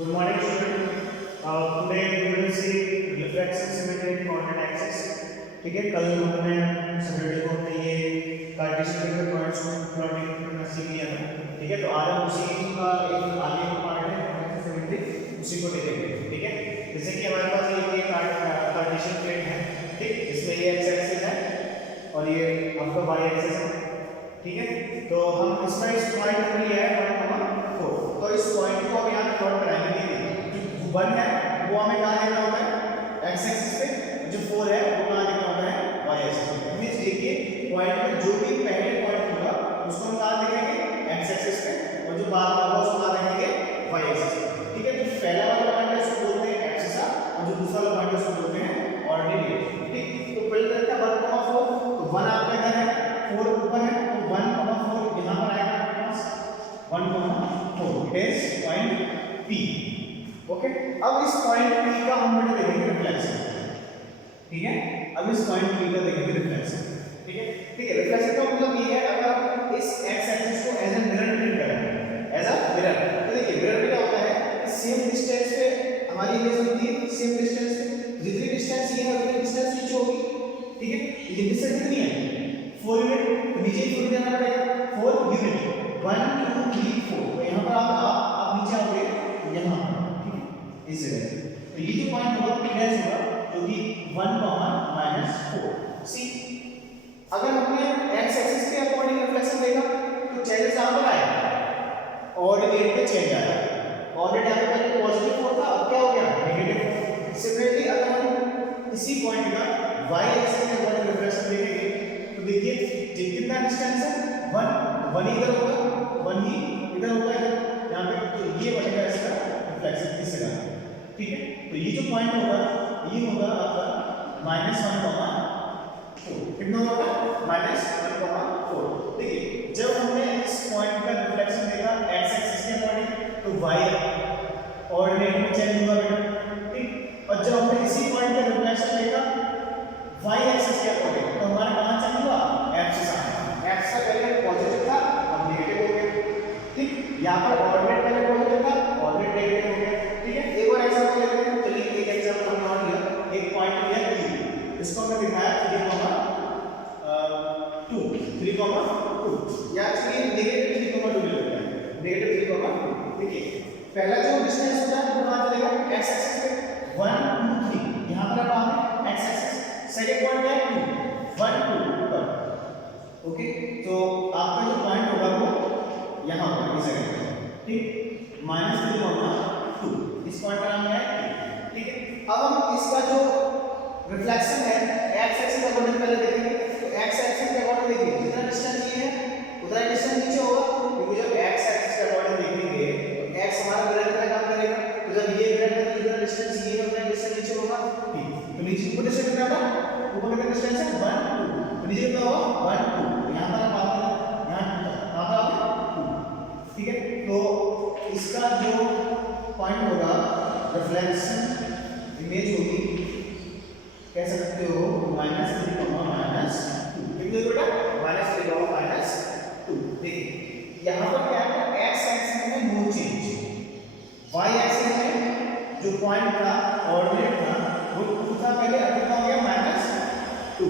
Good morning, student. Today we will see reflection symmetry in coordinate axis. ठीक है, कल हमने सैटरडे को अपने ये कार्टेशियन के पॉइंट्स को प्लॉटिंग करना सीख लिया था. ठीक है, तो आज हम उसी का एक आगे का पार्ट है reflection symmetry, उसी को देखेंगे. ठीक है, जैसे कि हमारे पास ये कार्टेशियन प्लेन है. ठीक, इसमें ये एक्स एक्सिस है और ये आपका वाई एक्सिस है. ठीक है, तो हम इसमें इस पॉइंट को लिया है 1,4. तो इस पॉइंट को हम यहाँ प्लॉट कराएंगे. जो 1 है वो हमें कहाँ देखना होता है, एक्स एक्सिस पे. जो 4 है वो कहाँ देखना होता है, वाई एक्सिस पे. मींस देखिए पॉइंट में जो भी पहले पॉइंट होगा उसको हम कहाँ देखेंगे, एक्स एक्सिस पे, और जो बाद में होगा उसको कहाँ देखेंगे, वाई एक्सिस पे. ठीक है, तो पहला वाला पॉइंट है उसको बोलते हैं एब्सिसा और जो दूसरा वाला पॉइंट है उसको बोलते हैं ऑर्डिनेट. ठीक, तो पहले तरीका 1,4. तो 1 आपका इधर है, 4 ऊपर है, तो 1,4 यहाँ पर आएगा आपके पास 1,4. It is point P. Okay, अब इस पॉइंट P का हम बेटा देखेंगे रिफ्लेक्शन. ठीक है, अब इस पॉइंट P का देखेंगे रिफ्लेक्शन. ठीक है, रिफ्लेक्शन का मतलब ये है अगर हम इस x एक्सिस को एज अ मिरर ट्रीट करें, एज अ मिरर. तो देखिए मिरर में क्या होता है, सेम डिस्टेंस पे हमारी इमेज होती है. सेम डिस्टेंस पे जितनी डिस्टेंस ये है उतनी डिस्टेंस नीचे होगी. ठीक है, ये डिस्टेंस कितनी है, 4 यूनिट. तो नीचे ही देना पड़ेगा 4 यूनिट. 1 2 3 4. तो यहाँ पर आप नीचे आओगे यहाँ पर. ठीक है, इस जगह. तो ये जो पॉइंट होगा P डैश होगा जो कि 1,-4. सी अगर हमने x एक्सिस के अकॉर्डिंग रिफ्लेक्शन देखा तो चेंजेस कहां पर आए, ऑर्डिनेट पे चेंज आया. ऑर्डिनेट यहाँ पे पहले पॉजिटिव 4 था, अब क्या हो गया, नेगेटिव. सिमिलरली अगर हम इसी पॉइंट का y एक्सिस के अकॉर्डिंग रिफ्लेक्शन देखेंगे तो देखिए कितना डिस्टेंस है, 1 इधर होगा, 1 ही इधर होगा इधर यहाँ पे. तो ये बनेगा इसका रिफ्लेक्शन इस जगह. ठीक है, तो ये जो पॉइंट होगा ये होगा आपका -1,4. कितना होगा, -1,4. देखिए जब हमने इस पॉइंट का रिफ्लेक्शन देखा x एक्सिस के अकॉर्डिंग तो y ऑर्डिनेट में चेंज होगा बेटा. ठीक, और जब हमने इसी पॉइंट का रिफ्लेक्शन देखा y एक्सिस के अकॉर्डिंग तो हमारा कहां चेंज हुआ, x से. x का पहले पॉजिटिव था अब नेगेटिव हो गया. ठीक, यहां पर ऑर्डिनेट पहले पॉजिटिव था, ऑर्डिनेट नेगेटिव हो गया. ठीक है, एक और एग्जांपल लेते हैं. चलिए एक एग्जांपल हमने और लिया. एक पॉइंट लिया Q, इसको हमने दिखाया 3,2 या एक्चुअली -3,2 ले लेते हैं. -3,2. देखिए पहला जो डिस्टेंस होता है वो कहां चलेगा, x एक्सिस पे 1 2 3. यहां पर आप आए x एक्सिस. सेकंड पॉइंट क्या है 2 1 2 ऊपर. ओके, तो आपका जो पॉइंट होगा वो यहां पर इस जगह पे. ठीक, -3,2. इस पॉइंट का नाम क्या है. ठीक है, अब हम इसका जो रिफ्लेक्शन है x एक्सिस के अकॉर्डिंग पहले देखेंगे. तो x एक्सिस के अकॉर्डिंग देखिए जितना डिस्टेंस ये है उतना डिस्टेंस नीचे होगा, क्योंकि जब x एक्सिस के अकॉर्डिंग देखेंगे तो x हमारा मिरर का काम करेगा. तो जब ये मिरर का जितना डिस्टेंस ये है उतना डिस्टेंस नीचे होगा. ठीक, तो नीचे ऊपर डिस्टेंस कितना होगा, ऊपर कितना डिस्टेंस है 1 2. तो नीचे कितना होगा 1 2. यहां पर आप आते हैं यहां पर आप 2. ठीक है, तो इसका जो पॉइंट होगा रिफ्लेक्शन इमेज होगी, कह सकते हो -3, -2. कितने बेटा, -3, -2. देखिए यहाँ पर क्या है, x एक्सिस में नो चेंज, y एक्सिस में जो पॉइंट था ऑर्डिनेट था वो 2 था पहले, अब कितना हो गया -2.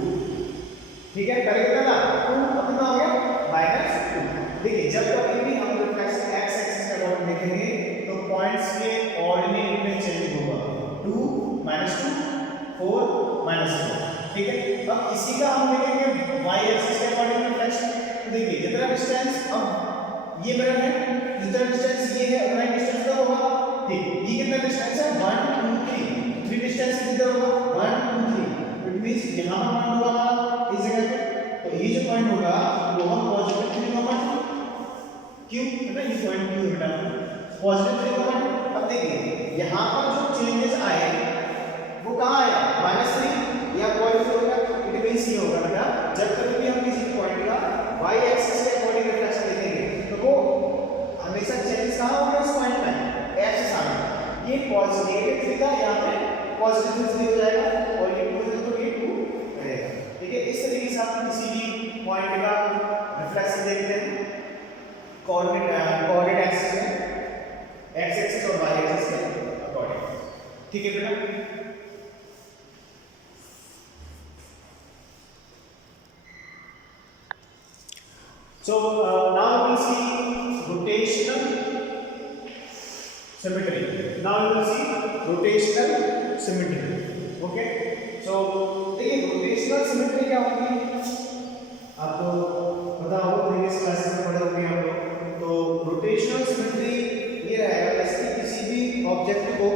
ठीक है, पहले कितना था 2, अब कितना हो गया -2. देखिए जब कभी भी हम रिफ्लेक्शन x एक्सिस के अकॉर्डिंग देखेंगे तो पॉइंट्स के ऑर्डिनेट में चेंज होगा. 2 -2 4 -4. ठीक है, अब इसी का हम देखेंगे y एक्सिस के अकॉर्डिंग रिफ्लेक्शन. तो देखिए जितना डिस्टेंस अब ये मिरर है, जितना डिस्टेंस ये है उतना डिस्टेंस का होगा. ठीक, ये कितना डिस्टेंस है 1 2 3. 3 डिस्टेंस कितना होगा 1 2 3. इट मींस यहां पर पॉइंट होगा हमारा इस जगह पे. तो ये जो पॉइंट होगा वो हम पॉजिटिव 3,2. क्यों, है ना, ये पॉइंट क्यों बेटा पॉजिटिव 3,2. अब देखिए यहां पर जो चेंजेस आए वो कहां आया, -3 या पॉजिटिव होगा. इट मींस ये होगा बेटा जब कभी भी हम किसी पॉइंट का y एक्सिस के अकॉर्डिंग रिफ्लेक्शन देखेंगे तो वो हमेशा चेंजेस कहां होंगे उस पॉइंट में, x से सामने. ये पॉजिटिव 3 था, यहां पे पॉजिटिव 3 हो जाएगा और ये 2 है तो ये 2 रहेगा. ठीक है, इस तरीके से आप किसी भी पॉइंट का रिफ्लेक्शन देखते हैं कोऑर्डिनेट एक्सिस में, x एक्सिस और y एक्सिस में. ठीक है बेटा। So now we will see rotational symmetry. Now we will see rotational symmetry. Okay. So देखिए rotational symmetry क्या होती है? आपको पता होगा, प्रीवियस क्लासेस में पढ़े होंगे आप लोग। तो rotational symmetry ये रहेगा जैसे किसी भी ऑब्जेक्ट को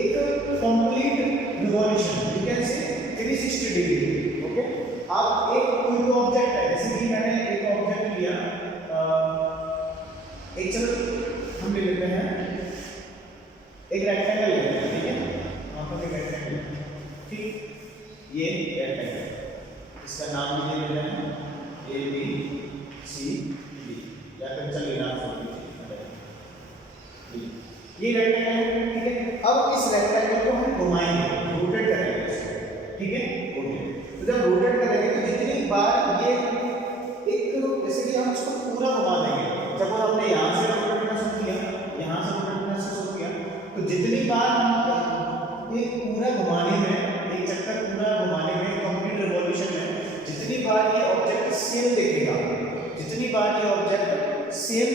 एक complete revolution, you can say 360 degree. Okay, आप एक कोई ऑब्जेक्ट है, जैसे कि मैंने एक ऑब्जेक्ट लिया, एक चलो हम ले लेते हैं एक रेक्टेंगल ले लेते हैं, ठीक है, वहां पर एक रेक्टेंगल, ठीक, ये रेक्टेंगल, इसका नाम भी ले लेते हैं ए बी सी डी, या फिर चलिए नाम ये रेक्टेंगल है, ठीक है। अब इस रेक्टेंगल को हम घुमाएंगे, रोटेट करेंगे इसको, ठीक है, रोटेट। तो जब रोटेट करेंगे तो जितनी बार ये एक, जैसे कि हम इसको पूरा घुमा देंगे, जब हमने यहाँ से रोटेट करना शुरू किया, यहाँ से रोटेट करना शुरू किया, तो जितनी बार हम एक पूरा घुमाने में, एक चक्कर पूरा घुमाने में, कंप्लीट रिवॉल्यूशन में जितनी बार ये ऑब्जेक्ट सेम दिखेगा, जितनी बार ये ऑब्जेक्ट सेम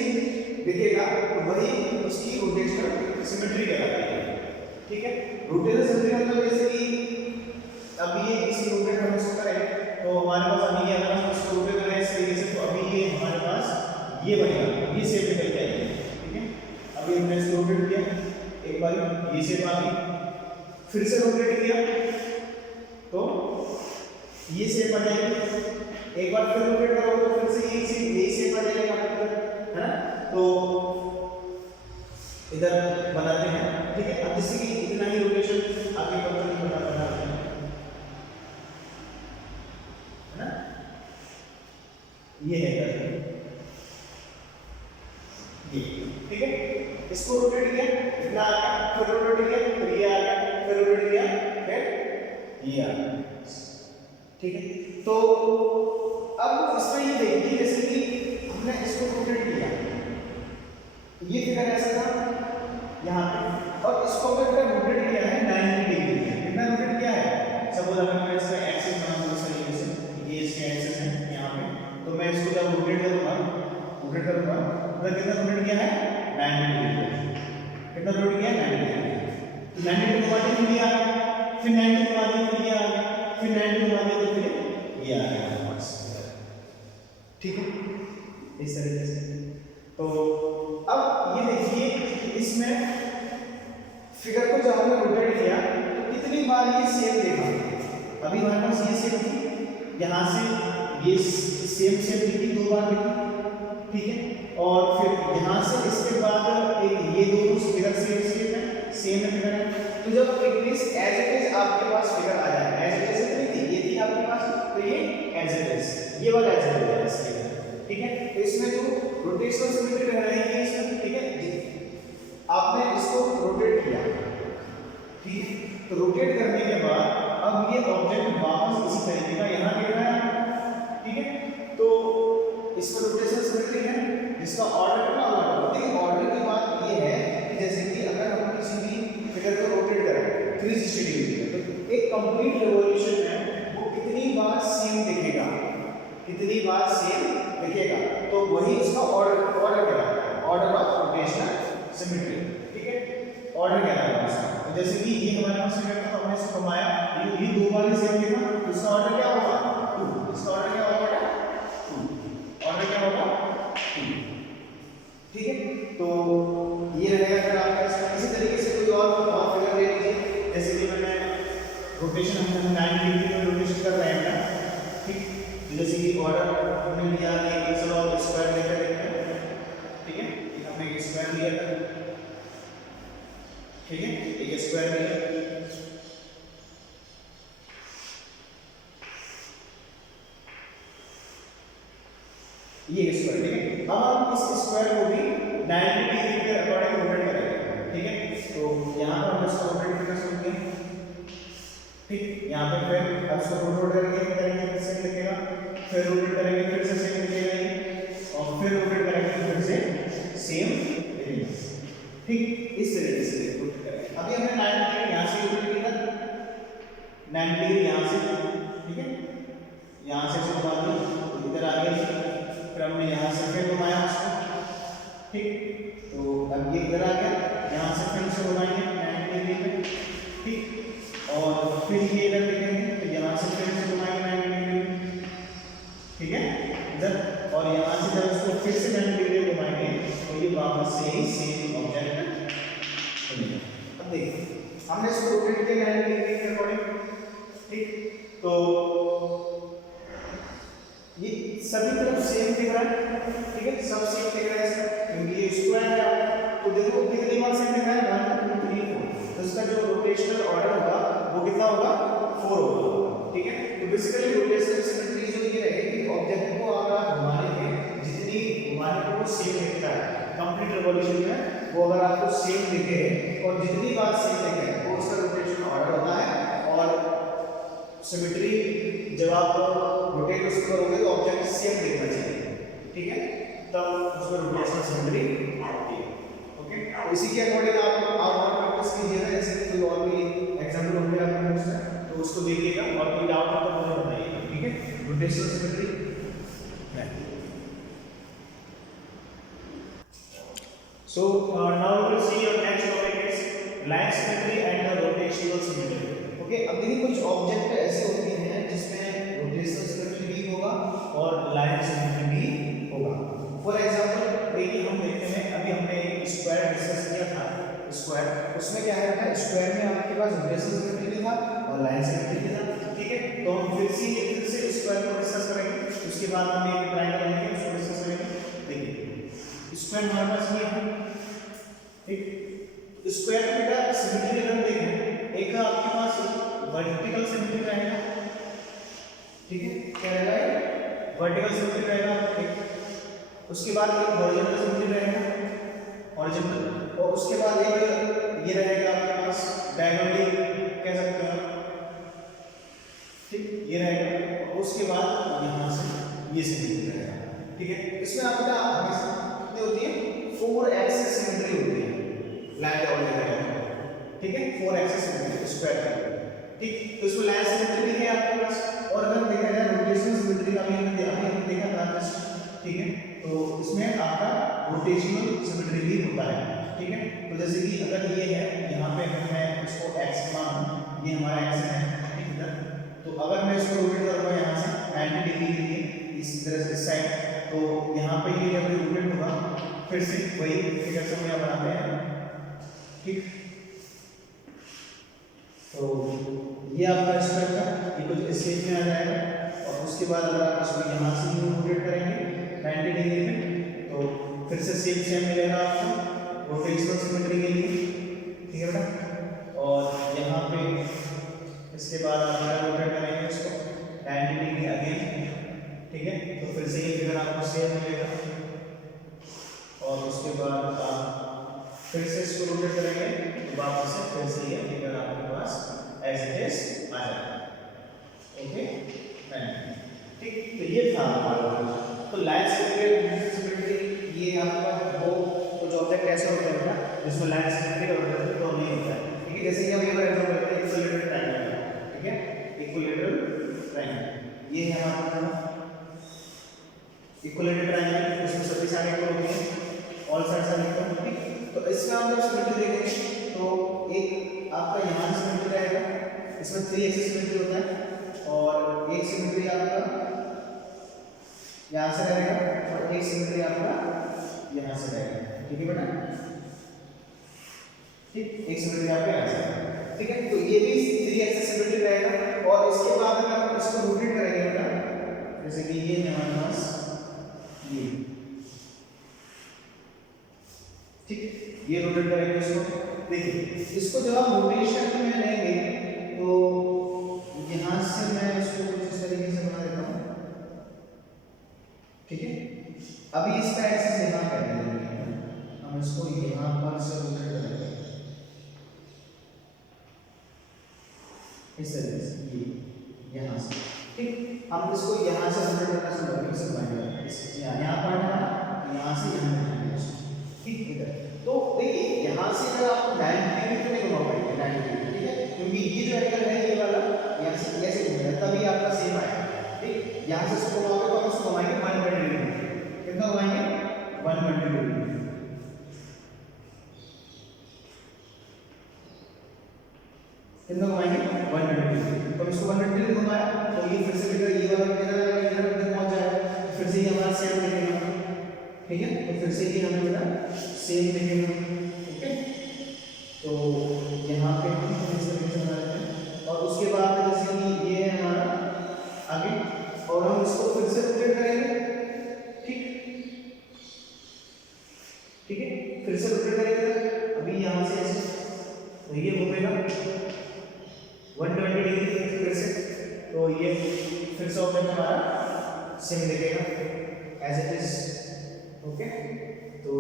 दिखेगा, तो वही उसकी रोटेशनल सिमेट्री कहलाती है, ठीक है। रोटेशनल सिमेट्री मतलब जैसे कि अभी ये किसी रोटेट हम इसको करें तो हमारे पास अभी ये, अगर हम इसको रोटेट करें इस तरीके से, तो अभी ये हमारे पास ये बनेगा, ये शेप निकल के आएगी, ठीक है। अभी हमने इसको रोटेट किया, एक बार ये शेप आ गई, फिर से रोटेट किया तो ये शेप आ जाएगी, एक बार फिर रोटेट करोगे तो फिर से यही शेप आ जाएगा, है ना। तो इधर बनाते हैं, ठीक है। अब जैसे कि इतना ही रोटेशन आगे बढ़ते हैं, बना है ना, ये है ये, ठीक है। इसको रोटेट किया, इतना आ गया, फिर रोटेट किया, फिर ये आ गया, फिर रोटेट किया, फिर ये आ गया, ठीक है। तो अब इसमें ये देखिए, जैसे कि हमने इसको रोटेट किया, ये फिगर ऐसा था यहाँ पे, और इसको अगर रोटेट किया है 90 डिग्री, कितना रोटेट किया है, सपोज अगर मैं इसका एक्सिस बनाऊं इस तरीके से, ये इसके एक्सिस है यहाँ पे, तो मैं इसको जब रोटेट करूंगा तो कितना रोटेट किया है 90 डिग्री, कितना रोटेट किया है 90 डिग्री, तो 90 डिग्री घुमाते फिर ये आ गया, फिर 90 घुमाते फिर ये आ गया, फिर 90 घुमाते तो फिर ये आ गया, ठीक है, इस तरीके से। तो अब ये देखिए, इसमें फिगर को जब हमने रोटेट किया तो कितनी बार ये सेम देखा, अभी हमारे पास ये सेम थी, यहाँ से ये सेम सेम दिखी, 2 बार दिखी, ठीक है। और फिर यहाँ से इसके बाद एक ये दोनों फिगर सेम फिगर है, तो जब इंग्लिश एज इट इज आपके पास फिगर आ जाए, एज इट इज नहीं थी, ये थी आपके पास, तो ये एज इट इज, ये वाला एज इट इज, ठीक है। तो इसमें जो रोटेशनल सिमेट्री रह रही है इसमें, ठीक है, आपने इसको रोटेट किया, ठीक है। तो रोटेट करने के बाद अब ये ऑब्जेक्ट वापस इसी तरीके का यहाँ गिर रहा है, ठीक है। तो इसमें रोटेशनल सिमेट्री है, जिसका ऑर्डर कितना होगा, देखिए ऑर्डर की बात ये है कि जैसे कि अगर हम किसी भी फिगर को रोटेट करें 360 डिग्री, तो एक कंप्लीट रिवॉल्यूशन में वो कितनी बार सेम दिखेगा, कितनी बार सेम दिखेगा, तो वही इसका ऑर्डर कहलाता है, ऑर्डर ऑफ रोटेशनल सिमेट्री, ठीक है, ऑर्डर कहलाता है इसका। तो जैसे कि ये हमारे पास फिगर था, हमने इसको घुमाया, ये 2 बार ही सेम दिखा, तो इसका ऑर्डर क्या होगा 2, इसका ऑर्डर क्या होगा 2, ऑर्डर क्या होगा 2, ठीक है। तो ये रहेगा फिर आपका इसका। इसी तरीके से कोई और फिगर ले लीजिए, जैसे कि मैंने रोटेशन हम 90 डिग्री में रोटेशन कर रहे हैं ना, ठीक, जैसे कि ऑर्डर हमने लिया एक चलो स्क्वायर लेकर देखते हैं, ठीक है, हमने एक स्क्वायर लिया था, ठीक है, एक स्क्वायर लिया, ये स्क्वायर, ठीक है। अब हम इस स्क्वायर को भी 90 डिग्री के अकॉर्डिंग रोटेट करेंगे, ठीक है। तो यहाँ पर हम इसको रोटेट करना शुरू किया, ठीक, यहाँ पे फिर अब इसको रोटेट करेंगे फिर से दिखेगा, फिर रोटेट करेंगे फिर से सेम दिखेगा, और फिर रोटेट करेंगे फिर से सेम दिखेगा, ठीक, इस तरीके से रोटेट करेंगे। अभी हमने 90 डिग्री यहाँ से रोटेट किया, 90 डिग्री यहाँ से, ठीक है, यहाँ से घुमा दिया तो इधर आ गया, फिर हमने यहाँ से फिर घुमाया उसको, ठीक, तो अब ये इधर आ गया, यहाँ से फिर से घुमाएंगे 90 डिग्री पे, ठीक, और फिर ये इधर देखेंगे तो यहाँ से फिर से घुमाएंगे 90 डिग्री, ठीक है, इधर, और यहाँ से जब इसको फिर से 90 डिग्री घुमाएंगे तो ये वापस से ही सेम ऑब्जेक्ट है। अब देखिए हमने इसको रोटेट किया 90 डिग्री के अकॉर्डिंग, ठीक, तो ये सभी तरफ सेम दिख रहा है, ठीक है, सब सेम दिख रहा है सर, क्योंकि ये स्क्वायर है, तो देखो कितनी बार सेम दिख रहा है 1 2 3 4, तो इसका जो रोटेशनल ऑर्डर होगा वो कितना होगा 4 होगा, ठीक है, तो बेसिकली रोटेशनल सिमेट्री जो ये रहेगी ऑब्जेक्ट को अगर आप घुमाएंगे जितनी घुमाने को वो सेम दिखता है कंप्लीट रिवॉल्यूशन में, वो अगर आपको सेम दिखे और जितनी बार सेम दिखे वो उसका रोटेशन ऑर्डर होता है, और सिमेट्री जब आप रोटेट उसको करोगे तो ऑब्जेक्ट सेम दिखना चाहिए, ठीक है, तब उसमें रोटेशनल सिमेट्री होती है। ओके, तो इसी के अकॉर्डिंग आप और प्रैक्टिस कीजिएगा, जैसे कोई और भी एग्जांपल होंगे आपके नोट्स में तो उसको देखिएगा, और कोई डाउट हो तो मुझे बताइएगा, ठीक है, rotational symmetry. So now we will see your next topic is line symmetry and the rotational symmetry. Okay, अब देखिए कुछ ऑब्जेक्ट ऐसे होते हैं जिसमें रोटेशनल सिमेट्री भी होगा और लाइन सिमेट्री भी होगा। फॉर एग्जांपल देखिए हम देखते हैं, अभी हमने एक स्क्वायर डिस्कस किया था, स्क्वायर, उसमें क्या है ना, स्क्वायर में आपके पास रोटेशनल सिमेट्री भी था और लाइन सिमेट्री भी था, ठीक है, तो हम फिर से स्क्वायर को डिस्कस करेंगे, उसके बाद हम एक ट्रायंगल लेंगे उसको डिस्कस करेंगे। देखिए स्क्वायर हमारे पास ये है, ठीक, स्क्वायर में बेटा सिमेट्री अगर देखें, एक आपके पास वर्टिकल सिमेट्री रहेगा, ठीक है, क्या रहेगा, वर्टिकल सिमेट्री रहेगा, ठीक, उसके बाद एक हॉरिजॉन्टल सिमेट्री रहेगा, हॉरिजॉन्टल, और उसके बाद एक ये रहेगा आपके पास डायगोनली कह सकते हो, ठीक, ये रहेगा, और उसके बाद यहाँ से ये सिमेट्री रहेगा, ठीक है, इसमें आपका हमेशा कितनी होती है 4 एक्सिस सिमेट्री होती है लाइन और ठीक है, 4 एक्सिस सिमेट्री स्क्वायर का, ठीक, तो इसमें लाइन सिमेट्री भी है आपके पास, और अगर देखा जाए रोटेशनल सिमेट्री का भी हमने देखा था, ठीक है, तो इसमें आपका रोटेशनल सिमेट्री भी होता है, ठीक है, तो जैसे कि अगर ये है यहाँ पे मैं इसको x मानूं, ये हमारा x है, ठीक है, तो अगर मैं इसको रोटेट करूंगा यहाँ से 90 डिग्री के लिए इस तरह से इस साइड, तो यहाँ पे ये जब रोटेट होगा फिर से वही फिगर से हम बनाते हैं, ठीक, तो ये आपका स्क्वायर का ये कुछ इस शेप में आ जाएगा, और उसके बाद अगर आप इसको यहाँ से रोटेट करेंगे 90 डिग्री में तो फिर से सेम मिलेगा आपको रोटेशनल सिमेट्री के लिए, ठीक है बेटा, और यहाँ पे इसके बाद आप रोटेट करेंगे इसको 90 डिग्री अगेन, ठीक है, तो फिर से ये फिगर आपको सेम मिलेगा, और उसके बाद आप फिर से इसको रोटेट करेंगे तो वापस से फिर से ये फिगर आपके पास एज इट इज आ जाएगा, ओके, ठीक, तो ये था हमारा, तो लाइन सिमेट्री ये आपका वो कुछ ऑब्जेक्ट ऐसे होते हैं ना जिसमें लाइन सिमेट्री और रोटेशन तो नहीं होता है, ठीक है, जैसे कि हम ये एग्जांपल लेते हैं इक्विलेटरल ट्रायंगल, ठीक है, इक्विलेटरल ट्रायंगल, ये है हमारा इक्विलेटरल ट्रायंगल, इसमें सभी साइड इक्वल होती हैं, ऑल साइड्स आर इक्वल, ठीक, तो इसमें हम जब सिमेट्री देखेंगे तो एक आपका यहाँ सिमेट्री रहेगा, इसमें 3 एक्सिस सिमेट्री होता है, और एक सिमेट्री आपका यहाँ से रहेगा और एक सिमेट्री आपका यहाँ से रहेगा, ठीक है बेटा, ठीक, एक सिमेट्री आपका यहाँ से, ठीक है, तो ये भी 3 एक्सिस सिमेट्री रहेगा, और इसके बाद अगर हम इसको रोटेट करेंगे बेटा, जैसे कि ये है हमारे पास ये, ठीक, ये रोटेट करेंगे इसको, देखिए इसको जब आप रोटेशन में लेंगे तो यहाँ से मैं इसको कुछ इस तरीके से बना देता हूँ, ठीक है, अभी इसका एक्सिस यहाँ कर देंगे, हम इसको यहाँ पर से रोटेट करेंगे इस तरीके से, ये यहाँ से, ठीक, हम इसको यहाँ से रोटेट करना शुरू करेंगे, सब बनाएंगे यहाँ पर यहाँ से यहाँ, ठीक, इधर, तो देखिए यहाँ से अगर आप 90 डिग्री तो नहीं घुमा पाएंगे 90 डिग्री, ठीक है, क्योंकि ये जो एंगल है ये वाला यहाँ से ऐसे घूमेगा तभी आपका सेम आएगा, ठीक। यहाँ से इसको घुमाओगे तो हम इसको घुमाएंगे 120 डिग्री, कितना घुमाएंगे 120 डिग्री, कितना घुमाएंगे 120 डिग्री। तो इसको 120 डिग्री घुमाया तो ये फिर से इधर ये वाला इधर पहुंच जाएगा, फिर से ये हमारा सेम दिखेगा, ठीक है। तो फिर से ये हमें बेटा सेम दिखेगा, ओके। तो यहाँ पे हम इस तरीके से बना लेते हैं और उसके बाद जैसे कि ये है हमारा आगे और हम इसको फिर से रोटेट करेंगे, ठीक, ठीक है, फिर से रोटेट करेंगे। अभी यहाँ से ऐसे तो ये घूमेगा 120 डिग्री फिर से, तो ये फिर से ऑब्जेक्ट हमारा सेम दिखेगा एज इट इज, ओके। तो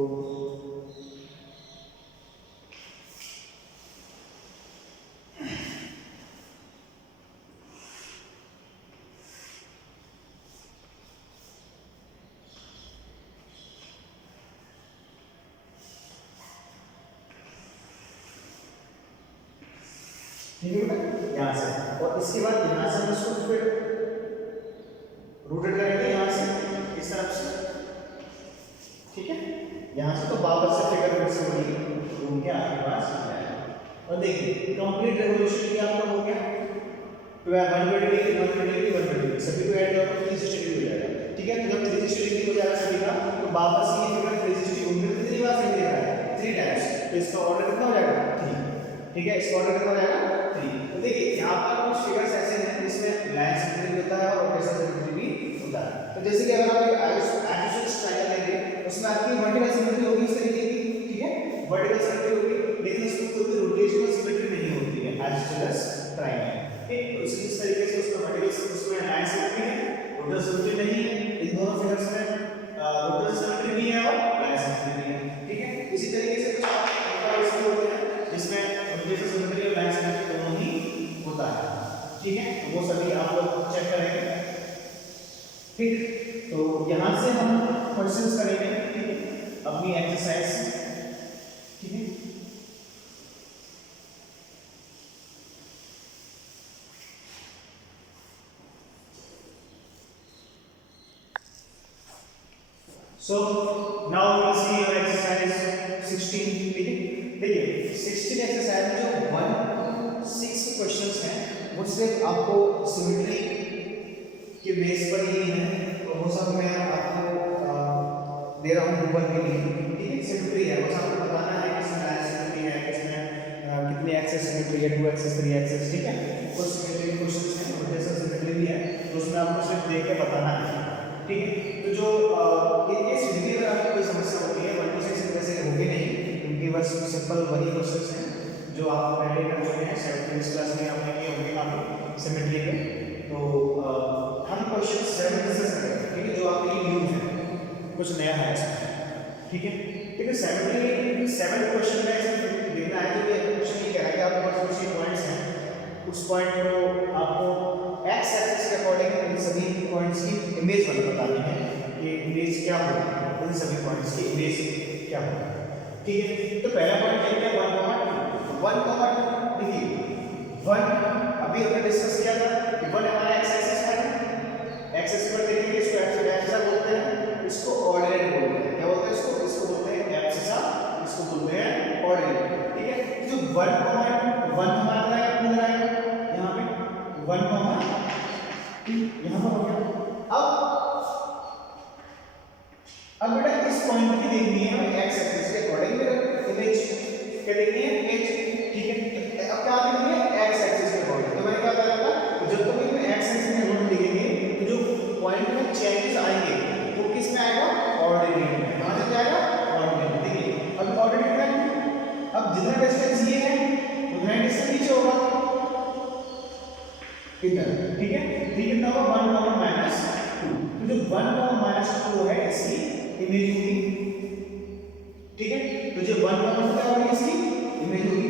ठीक है बेटा, यहाँ से और इसके बाद यहाँ से हम इसको फिर रोटेट करेंगे यहाँ से इस तरफ से, ठीक है। यहाँ से तो वापस से फिगर फिर से वही घूम के आपके पास आएगा और देखिए कंप्लीट रेवोल्यूशन ये आपका हो गया 120 डिग्री 120 डिग्री 120 डिग्री सभी को ऐड करो तो 360 डिग्री हो जाएगा, ठीक है। तो जब 360 डिग्री हो जाएगा सभी का तो वापस ये फिगर 360 घूम के कितनी बार सेम दिख रहा है 3 टाइम्स, तो इसका ऑर्डर कितना हो जाएगा 3, ठीक है। इसका ऑर्डर कितना हो जाएगा 3। तो देखिए यहाँ पर कुछ फिगर्स ऐसे हैं जिसमें लाइन सिमेट्री भी होता है और ऑर्केस्ट्रा सिमेट्री भी होता है। तो जैसे कि अगर आप एक आइसोसेलेस ट्रायंगल लेंगे उसमें आपकी वर्टिकल सिमेट्री होगी इस तरीके की, ठीक है, वर्टिकल सिमेट्री होगी, लेकिन इसमें कोई भी रोटेशनल सिमेट्री नहीं होती है आइसोसेलेस ट्रायंगल, ठीक। तो इस तरीके से उसका वर्टिकल उसमें लाइन सिमेट्री है, रोटेशनल सिमेट्री नहीं है। इन दोनों फिगर्स में रोटेशनल सिमेट्री भी है और लाइन सिमेट्री भी है, ठीक है। इसी तरीके से कुछ इसमें होते हैं जिसमें रोटेशनल सिमेट्री और लाइन सिमेट्री दोनों ही होता है, ठीक है। तो वो सभी आप लोग चेक करेंगे, ठीक। तो यहाँ से हम क्वेश्चंस करेंगे, ठीक है, अपनी एक्सरसाइज, ठीक है। So now we will see your exercise 16, ठीक है। देखिए 16 एक्सरसाइज में जो 1-6 क्वेश्चंस हैं वो सिर्फ आपको सिमेट्री के बेस पर ही है, तो वो सब मैं आपको दे रहा हूँ ऊपर के लिए, ठीक है। सिमेट्री है बस आपको बताना है किसमें लाइन सिमेट्री है, किसमें कितनी एक्सेस सिमेट्री है, 2 एक्सेस 3 एक्सेस, ठीक है। कुछ सिमेट्री के क्वेश्चंस हैं रोटेशनल सिमेट्री भी है तो उसमें आपको सिर्फ देख के बताना है, ठीक है। तो जो इस वीडियो में आपको कोई समस्या होती है 1 to 6 वैसे होगी नहीं, क्योंकि बस सिंपल वही क्वेश्चंस हैं जो आप पहले कर चुके हैं 7th क्लास में आपने किए होंगे काफी सिमेट्री में। तो हम क्वेश्चन 7 डिस्कस करेंगे, ठीक है, जो आपके लिए न्यू है, कुछ नया है इसमें, ठीक है। ठीक है 7 क्वेश्चन में देखना है कि ये क्वेश्चन ये कह रहा है कि आपके पास कुछ पॉइंट्स हैं, उस पॉइंट को आपको एक्स एक्सिस के अकॉर्डिंग इन सभी पॉइंट्स की इमेज बतानी है कि इमेज क्या होगी, इन सभी पॉइंट्स की इमेज क्या होगी, ठीक है। तो पहला पॉइंट क्या है 1,2 देखिए 1 अभी हमने डिस्कस किया था कि 1 हमारा एक्स एक्सिस पर है, एक्स एक्सिस पर देखेंगे इसको एब्सिसा बोलते हैं, इसको ऑर्डिनेट बोलते हैं, क्या बोलते हैं इसको बोलते हैं एब्सिसा, इसको बोलते हैं ऑर्डिनेट, ठीक है। जो 1 हमारा है पूरा है यहाँ पे 1, यहाँ पर हो गया। अब बेटा इस पॉइंट की देखनी है हमें एक्स एक्सिस के अकॉर्डिंग इमेज क्या देखनी है इमेज, ठीक है। अब क्या देखनी है एक्स एक्सिस के अकॉर्डिंग, तो मैंने क्या बताया था जब तक हम एक्स एक्सिस में नोट लिखेंगे तो जो पॉइंट में चेंजेस आएंगे वो किस में आएगा ऑर्डिनेट में, कहां से जाएगा ऑर्डिनेट। देखिए अब ऑर्डिनेट में अब जितना डिस्टेंस ये है उतना डिस्टेंस नीचे होगा इधर, ठीक है। कितना होगा 1, -2, तो जो 1, -2 है इसकी इमेज होगी, ठीक है। तो जो 1, क्या होगी इसकी इमेज होगी।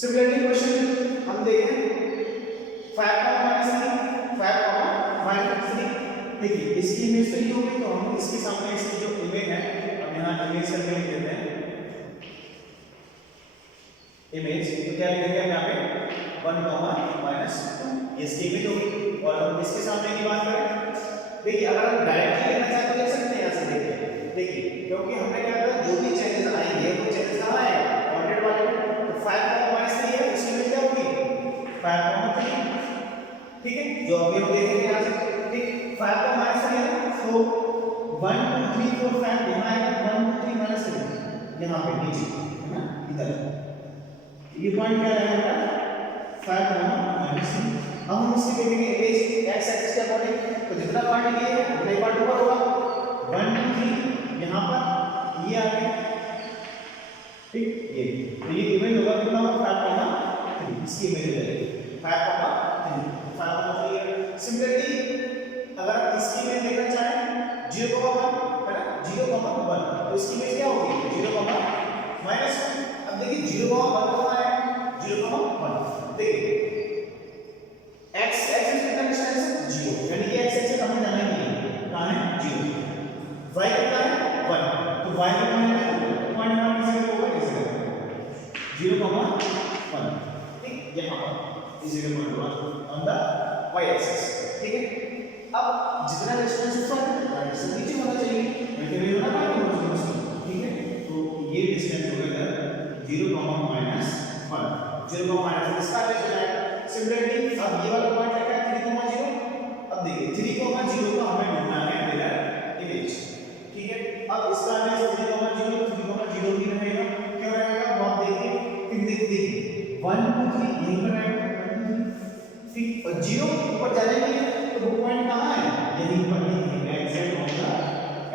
सिमिलरली क्वेश्चन हम देखें 5, -3 देखिए इसकी इमेज तो ये होगी, तो हम इसके सामने इसकी जो इमेज है अब यहाँ इमेज करके लिख देते हैं इमेज, तो क्या लिखेंगे हम यहाँ पे 1 माइनस 2, इसकी इमेज होगी। और हम इसके सामने की बात करें, देखिए अगर हम डायरेक्टली लेना चाहें तो लिख सकते हैं यहाँ से, देखिए क्योंकि हमने क्या करा, जो भी चेंजेस आएंगे वो चेंजेस कहाँ है, ऑर्डर वाले में, तो 5 माइनस 3 है, उसकी इमेज क्या होगी 5 3, ठीक है, जो अभी हम देखेंगे यहाँ से, ठीक 5 माइनस 3 है, तो 1 2 3 4 5 यहाँ आएगा, 1 2 3 माइनस 3 यहाँ पे नीचे है ना, इधर ये पॉइंट क्या रहेगा बेटा 5 माइनस 3। अब हम इसके देखेंगे इमेज x एक्सिस के अकॉर्डिंग, तो जितना पॉइंट ये है उतना ही पॉइंट ऊपर होगा, 1 2 3 यहाँ पर ये आ गया, ठीक ये, तो ये इमेज होगा कितना होगा 5 3, इसकी इमेज हो जाएगी 5 3। सिमिलरली अगर आप इसकी इमेज देखना चाहें 0 है ना, 0 1, तो इसकी इमेज क्या होगी 0 माइनस 1। अब देखिए 0 1 कहाँ है, 0 1, देखिए x एक्सिस कितना डिस्टेंस है 0, यानी कि x एक्सिस हमें जाना ही है, कहां है 0, y कितना है 1, तो y का मान है 0.1 से होगा इसे 0, 1, ठीक, यहां पर इस जगह पर होगा ऑन द y एक्सिस, ठीक है। अब जितना डिस्टेंस ऊपर है उतना डिस्टेंस नीचे होना चाहिए, लेकिन ये होना है, ठीक है, तो ये डिस्टेंस हो गया 0, माइनस 1, 0, माइनस इसका हो जाएगा। सिमिलरली अब ये वाला पॉइंट रखा है 3, 0, अब देखिए 3, 0 का हमें ढूंढना है मिरर इमेज, ठीक है। अब इसका इमेज 3, 0 ही रहेगा, क्यों रहेगा वो आप देखिए, फिर देखिए 1 2 3 यहीं पर रहेगा 1 2 3, ठीक, और 0 ऊपर जाने के लिए तो वो पॉइंट कहां है, यहीं पर है, exact on the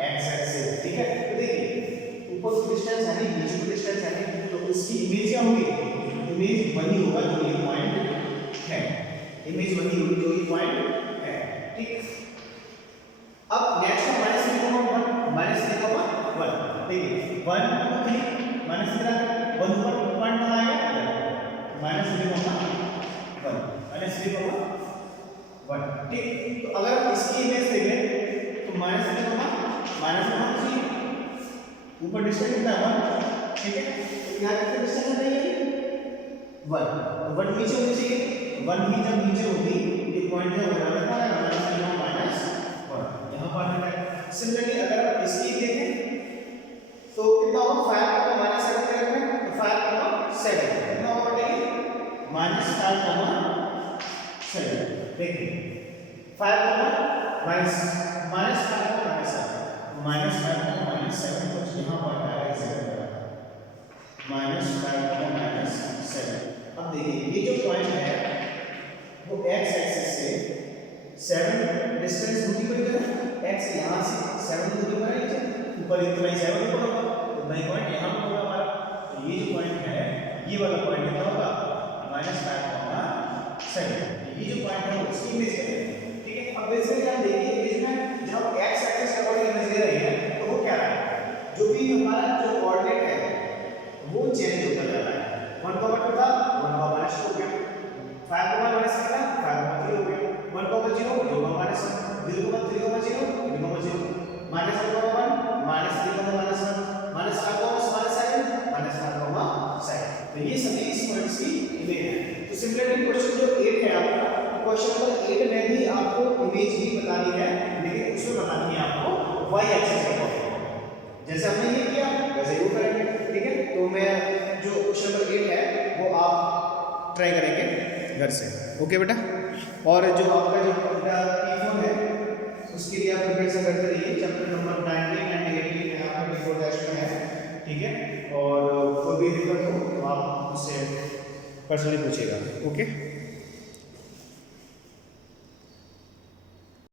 x axis, ठीक है। तो देखिए ऊपर की डिस्टेंस है नहीं, नीचे की डिस्टेंस है नहीं, तो इसकी इमेज क्या होगी, इमेज वही होगा जो ये पॉइंट है, इमेज वही होगी जो ये पॉइंट है, ठीक। अब नेक्स्ट है -3, 1, देखिए 1 2 3 माइनस कितना 1 ऊपर पॉइंट कहां आएगा, -3, 1, ठीक। तो अगर हम इसकी इमेज देखें तो -3, ऊपर डिस्टेंस कितना है 1, ठीक है, तो यहां कितना डिस्टेंस है ये 1, तो 1 नीचे होनी चाहिए, 1 ही जब नीचे होगी ये पॉइंट जो होगा कितना आएगा -1, यहां पर आना है। सिमिलरली अगर आप इसकी देखें तो कितना होगा 5 -7 करेंगे, तो 5 कितना होगा देखिए -5 देखिए 5 -7 कुछ यहाँ पर आएगा -5 अब देखिए ये जो पॉइंट है वो x एक्सिस से 7 डिस्टेंस दूरी पर है, x यहाँ से 7 दूरी पर है, ऊपर इतना ही 7 ऊपर होगा, उतना ही पॉइंट यहाँ पर होगा हमारा, तो ये जो पॉइंट है ये वाला पॉइंट कितना होगा -5 ये जो पॉइंट है उसकी इमेज करेंगे, ठीक है। अब बेसिकली आप देखिए इमेज में जब x एक्सिस के अकॉर्डिंग इमेज ले रहे हैं तो वो क्या है, जो भी हमारा जो कोऑर्डिनेट है वो चेंज होता जा रहा है, 1 का 1 था 1 का माइनस हो गया, 5 का माइनस था 5 का 3 हो गया, 1 का 0 0 का माइनस 0 का 3 का 0 3 का 0 माइनस 1 का 1 माइनस 3 का माइनस 1 माइनस 5 का माइनस 7 माइनस 5 का 7, तो ये सभी इस पॉइंट्स की इमेज है। तो सिमिलरली क्वेश्चन जो 8 है आपका, क्वेश्चन नंबर 8 में भी आपको इमेज ही बतानी है, लेकिन उसमें बतानी है आपको y एक्सिस के अकॉर्डिंग, जैसे हमने ये किया वैसे वो करेंगे, ठीक है। तो मैं जो क्वेश्चन नंबर 8 है वो आप ट्राई करेंगे घर से, ओके बेटा। और जो आपका जो P4 है उसके लिए आप प्रिपरेशन करते रहिए, चैप्टर नंबर 19 एंड 18 यहाँ पर P4 टेस्ट में है, ठीक है। और कोई भी दिक्कत हो तो आप मुझसे पर्सनली पूछिएगा, ओके।